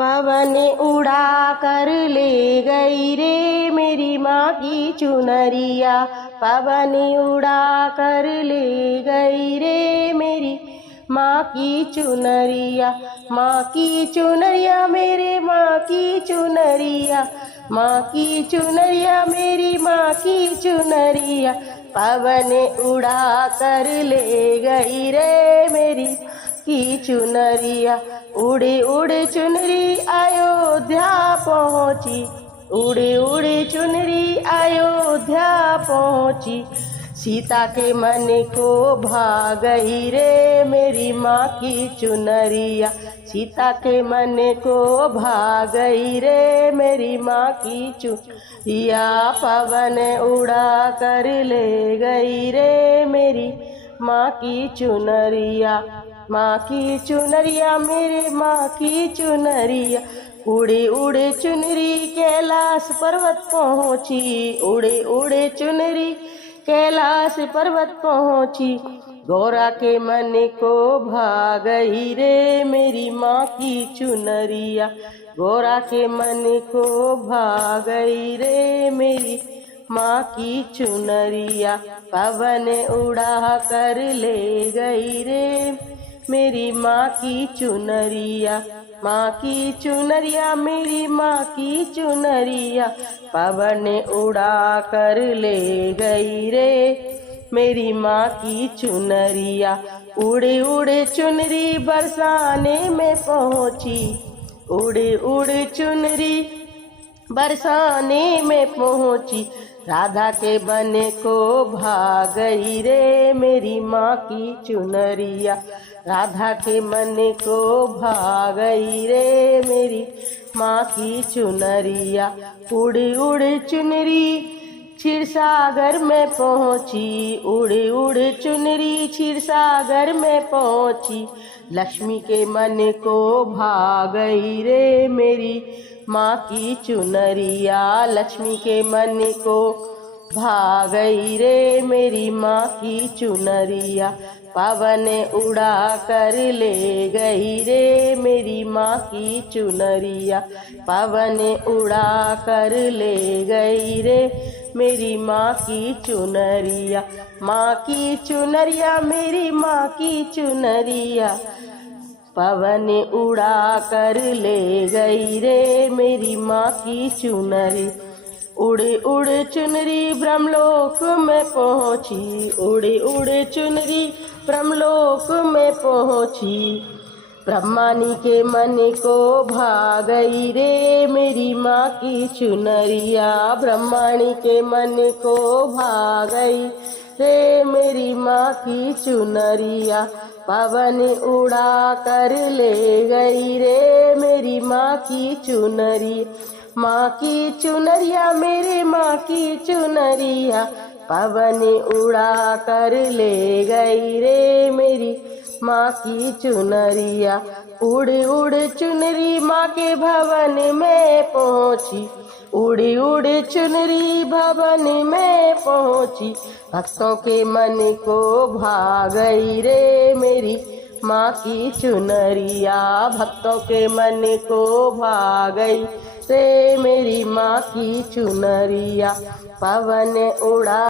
पवन उड़ा कर ले गई रे मेरी माँ की चुनरिया। पवन उड़ा कर ले गई रे मेरी माँ की चुनरिया। माँ की चुनरिया मेरे माँ की चुनरिया। माँ की चुनरिया मेरी माँ की चुनरिया। पवन उड़ा कर ले गई रे मेरी की चुनरिया। उड़े उड़े चुनरी अयोध्या पहुँची। उड़े उड़े चुनरी अयोध्या पहुँची। सीता के मन को भा गई रे मेरी माँ की चुनरिया। सीता के मन को भा गई रे मेरी माँ की चुनरिया। पवन उड़ा कर ले गई रे मेरी माँ की चुनरिया। माँ की चुनरिया मेरे माँ की चुनरिया। उड़े उड़े चुनरी कैलाश पर्वत पहुँची। उड़े उड़े चुनरी कैलाश पर्वत पहुँची। गौरा के मन को भा गई रे मेरी माँ की चुनरिया। गौरा के मन को भा गई रे मेरी माँ की चुनरिया। पवन उड़ा कर ले गई रे मेरी माँ की चुनरिया। माँ की चुनरिया मेरी माँ की चुनरिया। पवन उड़ा कर ले गई रे मेरी माँ की चुनरिया। उड़े उड़े चुनरी बरसाने में पहुँची। उड़े उड़े चुनरी बरसाने में पहुँची। राधा के बन को भा गई रे मेरी माँ की चुनरिया। राधा के मन को भा गई रे मेरी माँ की चुनरिया। उड़े उड़े चुनरी क्षीर सागर में पहुँची। उड़े उड़े चुनरी क्षीर सागर में पहुँची। लक्ष्मी के मन को भा गई रे मेरी माँ की चुनरिया। लक्ष्मी के मन को भा गई रे मेरी माँ की चुनरिया। पवन उड़ा कर ले गई रे मेरी माँ की चुनरिया। पवन उड़ा कर ले गई रे मेरी माँ की चुनरिया। माँ की चुनरिया मेरी माँ की चुनरिया। पवन उड़ा कर ले गई रे मेरी माँ की चुनरी। उड़े उड़े चुनरी ब्रह्मलोक में पहुँची। उड़े उड़े चुनरी ब्रह्मलोक में पहुँची। ब्रह्मानी के मन को भा गई रे मेरी माँ की चुनरिया। ब्रह्मानी के मन को भा गई रे मेरी माँ की चुनरिया। पवन उड़ा कर ले गई रे मेरी माँ की चुनरी। माँ की चुनरिया मेरे माँ की चुनरिया। पवन उड़ा कर ले गई रे मेरी माँ की चुनरिया। उड़ उड़ चुनरी माँ के भवन में पहुँची। उड़ी उड़ी चुनरी भवन में पहुँची। भक्तों के मन को भा गई रे मेरी माँ की चुनरिया। भक्तों के मन को भा गई रे मेरी माँ की चुनरिया। पवन उड़ा